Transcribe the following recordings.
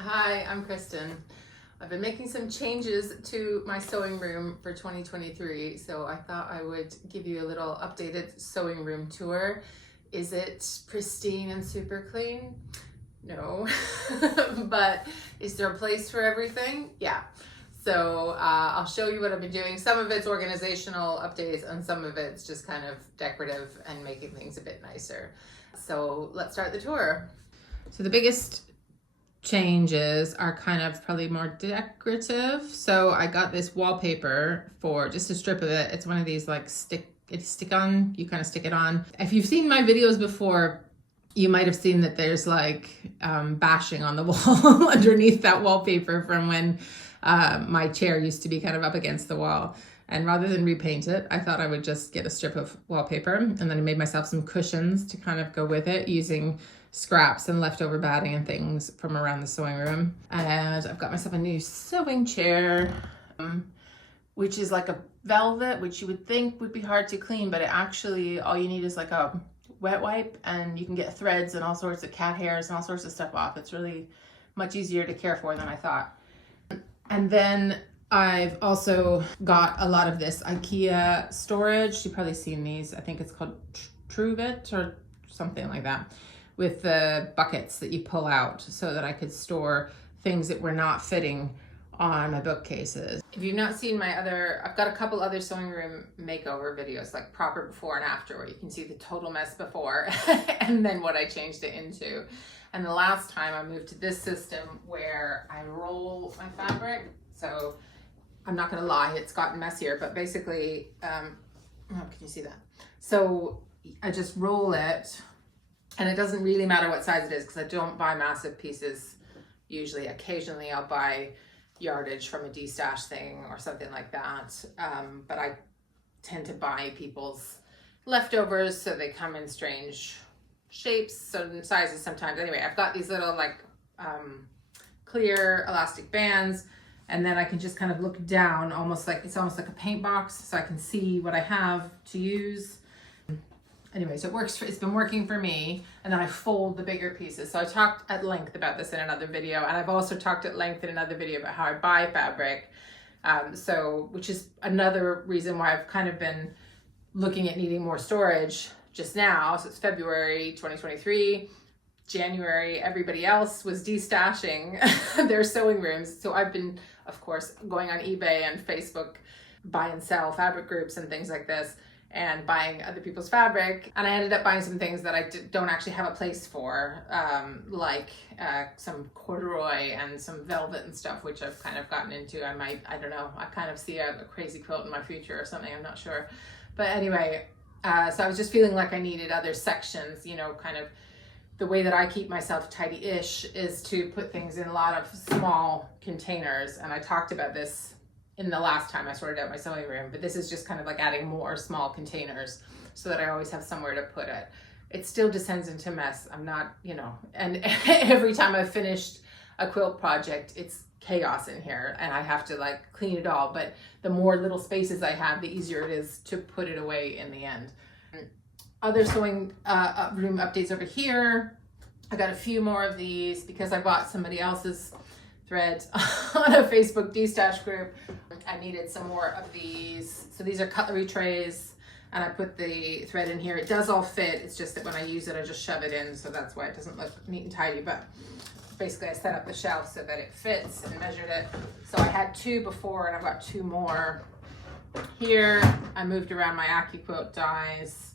Hi, I'm Kristen. I've been making some changes to my sewing room for 2023, so I thought I would give you a little updated sewing room tour. Is it pristine and super clean? No, but is there a place for everything? Yeah. So I'll show you what I've been doing. Some of it's organizational updates and some of it's just kind of decorative and making things a bit nicer. So let's start the tour. So the biggest changes are kind of probably more decorative. So I got this wallpaper for just a strip of it. It's one of these like stick on, you kind of stick it on. If you've seen my videos before, you might have seen that there's like bashing on the wall underneath that wallpaper from when my chair used to be kind of up against the wall. And rather than repaint it, I thought I would just get a strip of wallpaper, and then I made myself some cushions to kind of go with it using scraps and leftover batting and things from around the sewing room. And I've got myself a new sewing chair, which is like a velvet, which you would think would be hard to clean, but it actually, all you need is like a wet wipe and you can get threads and all sorts of cat hairs and all sorts of stuff off. It's really much easier to care for than I thought. And then I've also got a lot of this IKEA storage. You've probably seen these. I think it's called Truvit or something like that, with the buckets that you pull out so that I could store things that were not fitting on my bookcases. If you've not seen my I've got a couple other sewing room makeover videos, like proper before and after, where you can see the total mess before and then what I changed it into. And the last time I moved to this system where I roll my fabric. So I'm not gonna lie, it's gotten messier, but basically, can you see that? So I just roll it, and it doesn't really matter what size it is because I don't buy massive pieces usually. Occasionally I'll buy yardage from a de-stash thing or something like that, but I tend to buy people's leftovers, so they come in strange shapes, certain sizes sometimes. Anyway, I've got these little like clear elastic bands, and then I can just kind of look down, almost like a paint box, so I can see what I have to use. Anyway, so it's been working for me, and then I fold the bigger pieces. So I talked at length about this in another video, and I've also talked at length in another video about how I buy fabric. Which is another reason why I've kind of been looking at needing more storage just now. So it's February 2023. January, everybody else was de-stashing their sewing rooms. So I've been, of course, going on eBay and Facebook, buy and sell fabric groups and things like this, and buying other people's fabric. And I ended up buying some things that I don't actually have a place for, like some corduroy and some velvet and stuff, which I've kind of gotten into. I don't know, I kind of see a crazy quilt in my future or something, I'm not sure. But anyway, so I was just feeling like I needed other sections, kind of the way that I keep myself tidy-ish is to put things in a lot of small containers. And I talked about this in the last time I sorted out my sewing room, but this is just kind of like adding more small containers so that I always have somewhere to put it. It still descends into mess. I'm not, and every time I've finished a quilt project, it's chaos in here and I have to like clean it all. But the more little spaces I have, the easier it is to put it away in the end. Other sewing room updates over here. I got a few more of these because I bought somebody else's thread on a Facebook de-stash group. I needed some more of these. So these are cutlery trays, and I put the thread in here. It does all fit. It's just that when I use it, I just shove it in. So that's why it doesn't look neat and tidy. But basically I set up the shelf so that it fits and measured it. So I had 2 before and I've got 2 more here. I moved around my AccuQuilt dies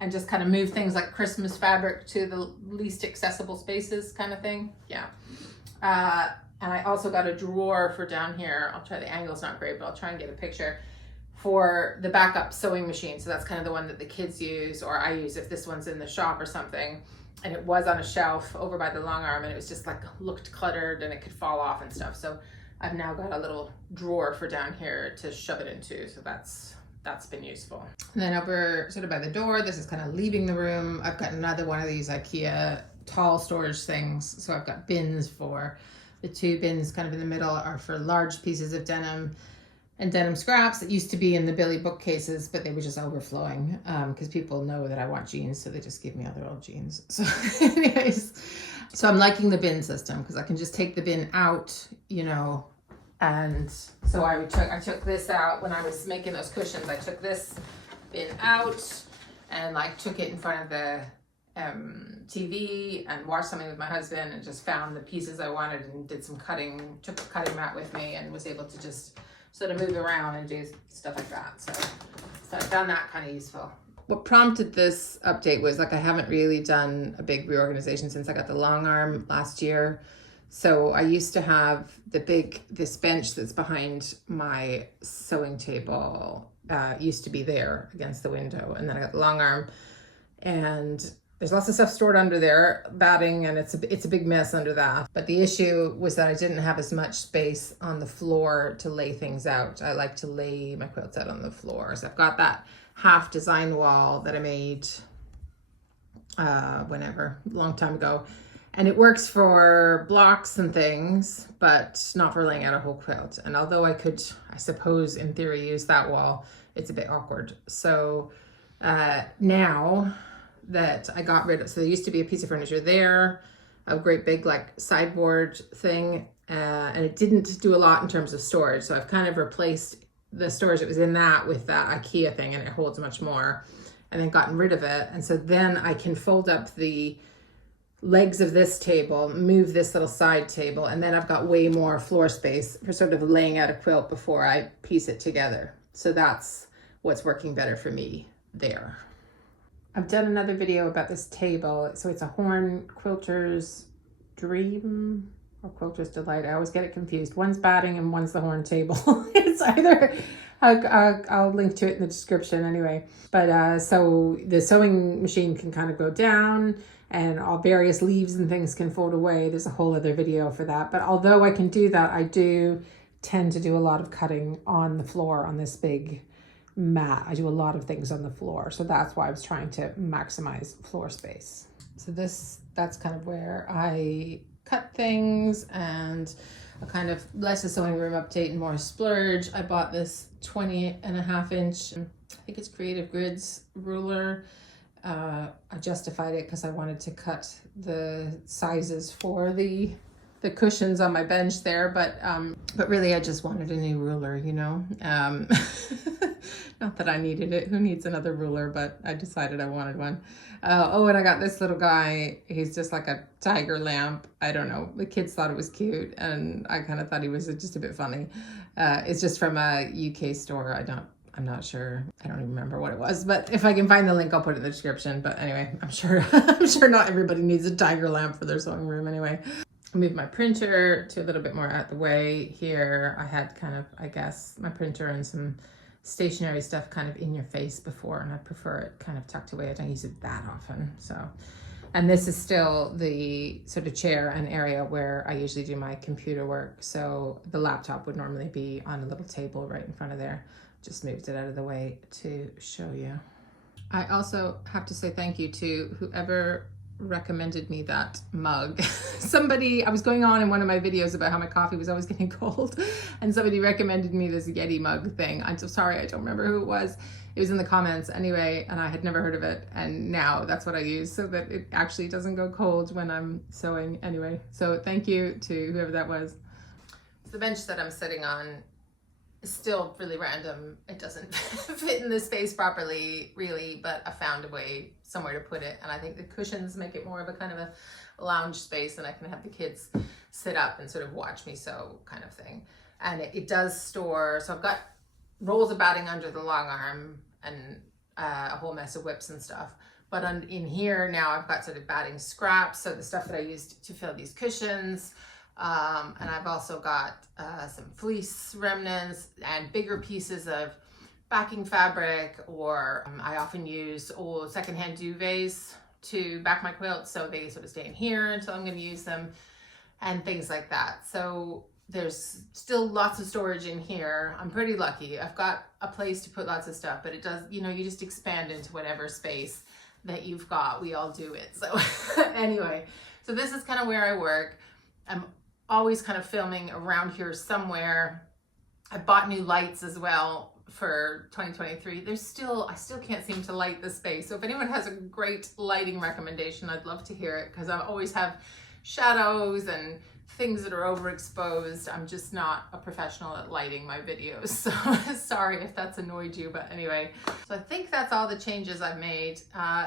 and just kind of move things like Christmas fabric to the least accessible spaces kind of thing. Yeah. And I also got a drawer for down here. I'll try, the angle's not great, but I'll try and get a picture, for the backup sewing machine. So that's kind of the one that the kids use, or I use if this one's in the shop or something. And it was on a shelf over by the long arm, and it was just like looked cluttered and it could fall off and stuff. So I've now got a little drawer for down here to shove it into. So that's been useful. And then over sort of by the door, this is kind of leaving the room. I've got another one of these IKEA tall storage things. So I've got bins for, the 2 bins kind of in the middle are for large pieces of denim and denim scraps that used to be in the Billy bookcases, but they were just overflowing because people know that I want jeans, so they just give me other old jeans. So anyways, So I'm liking the bin system because I can just take the bin out, you know, and so I took this out when I was making those cushions. I took this bin out and like took it in front of the TV and watched something with my husband and just found the pieces I wanted and did some cutting, took a cutting mat with me and was able to just sort of move around and do stuff like that. So I found that kind of useful. What prompted this update was like I haven't really done a big reorganization since I got the long arm last year. So I used to have this bench that's behind my sewing table used to be there against the window, and then I got the long arm, and there's lots of stuff stored under there, batting, and it's a big mess under that. But the issue was that I didn't have as much space on the floor to lay things out. I like to lay my quilts out on the floor. So I've got that half design wall that I made a long time ago. And it works for blocks and things, but not for laying out a whole quilt. And although I could, I suppose, in theory, use that wall, it's a bit awkward. So now that I got rid of, so there used to be a piece of furniture there, a great big like sideboard thing, and it didn't do a lot in terms of storage. So I've kind of replaced the storage that was in that with that IKEA thing, and it holds much more, and then gotten rid of it. And so then I can fold up the legs of this table, move this little side table, and then I've got way more floor space for sort of laying out a quilt before I piece it together. So that's what's working better for me there. I've done another video about this table. So it's a Horn Quilter's Dream or Quilter's Delight. I always get it confused. One's batting and one's the Horn table. It's either, I'll link to it in the description anyway. But so the sewing machine can kind of go down, and all various leaves and things can fold away. There's a whole other video for that. But although I can do that, I do tend to do a lot of cutting on the floor on this big mat. I do a lot of things on the floor. So that's why I was trying to maximize floor space. So that's kind of where I cut things, and a kind of less a sewing room update and more splurge. I bought this 20.5 inch, I think it's Creative Grids ruler. I justified it because I wanted to cut the sizes for the cushions on my bench there, but really I just wanted a new ruler, you know. Not that I needed it. Who needs another ruler? But I decided I wanted one. And I got this little guy. He's just like a tiger lamp. I don't know. The kids thought it was cute, and I kind of thought he was just a bit funny. It's just from a UK store. I'm not sure. I don't even remember what it was, but if I can find the link, I'll put it in the description. But anyway, I'm sure not everybody needs a tiger lamp for their sewing room anyway. I moved my printer to a little bit more out the way here. I had kind of, I guess, my printer and some stationery stuff kind of in your face before, and I prefer it kind of tucked away. I don't use it that often. So, and this is still the sort of chair and area where I usually do my computer work. So the laptop would normally be on a little table right in front of there. Just moved it out of the way to show you. I also have to say thank you to whoever recommended me that mug. I was going on in one of my videos about how my coffee was always getting cold, and somebody recommended me this Yeti mug thing. I'm so sorry, I don't remember who it was. It was in the comments anyway, and I had never heard of it, and now that's what I use so that it actually doesn't go cold when I'm sewing anyway. So thank you to whoever that was. The bench that I'm sitting on is still really random. It doesn't fit in the space properly, really, but I found a way somewhere to put it. And I think the cushions make it more of a kind of a lounge space, and I can have the kids sit up and sort of watch me sew kind of thing. And it does store, so I've got rolls of batting under the long arm and a whole mess of whips and stuff. But in here now I've got sort of batting scraps, so the stuff that I used to fill these cushions. And I've also got some fleece remnants and bigger pieces of backing fabric, or I often use old secondhand duvets to back my quilts, so they sort of stay in here until I'm going to use them, and things like that. So there's still lots of storage in here. I'm pretty lucky. I've got a place to put lots of stuff, but it does, you know, you just expand into whatever space that you've got. We all do it. So anyway, so this is kind of where I work. I'm always kind of filming around here somewhere. I bought new lights as well for 2023. I still can't seem to light the space. So if anyone has a great lighting recommendation, I'd love to hear it, because I always have shadows and things that are overexposed. I'm just not a professional at lighting my videos, so sorry if that's annoyed you, but anyway. So I think that's all the changes I've made.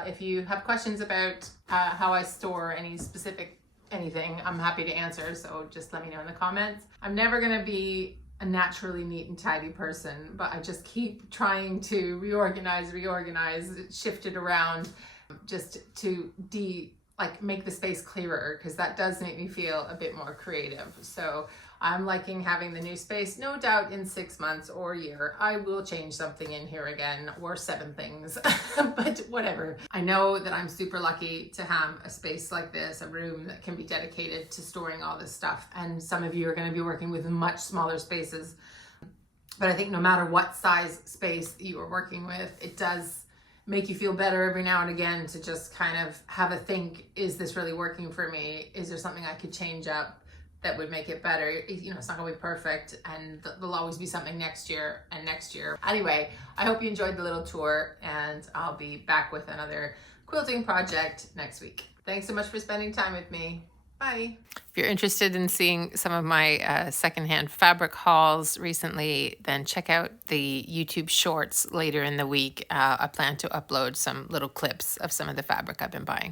If you have questions about how I store any specific anything, I'm happy to answer, so just let me know in the comments. I'm never gonna be a naturally neat and tidy person, but I just keep trying to reorganize, shift it around, just to make the space clearer, because that does make me feel a bit more creative. So I'm liking having the new space. No doubt in 6 months or a year, I will change something in here again, or 7 things, but whatever. I know that I'm super lucky to have a space like this, a room that can be dedicated to storing all this stuff. And some of you are going to be working with much smaller spaces. But I think no matter what size space you are working with, it does make you feel better every now and again to just kind of have a think, is this really working for me? Is there something I could change up that would make it better? You know, it's not gonna be perfect, and there'll always be something next year and next year. Anyway, I hope you enjoyed the little tour, and I'll be back with another quilting project next week. Thanks so much for spending time with me. Bye. If you're interested in seeing some of my secondhand fabric hauls recently, then check out the YouTube shorts later in the week. I plan to upload some little clips of some of the fabric I've been buying.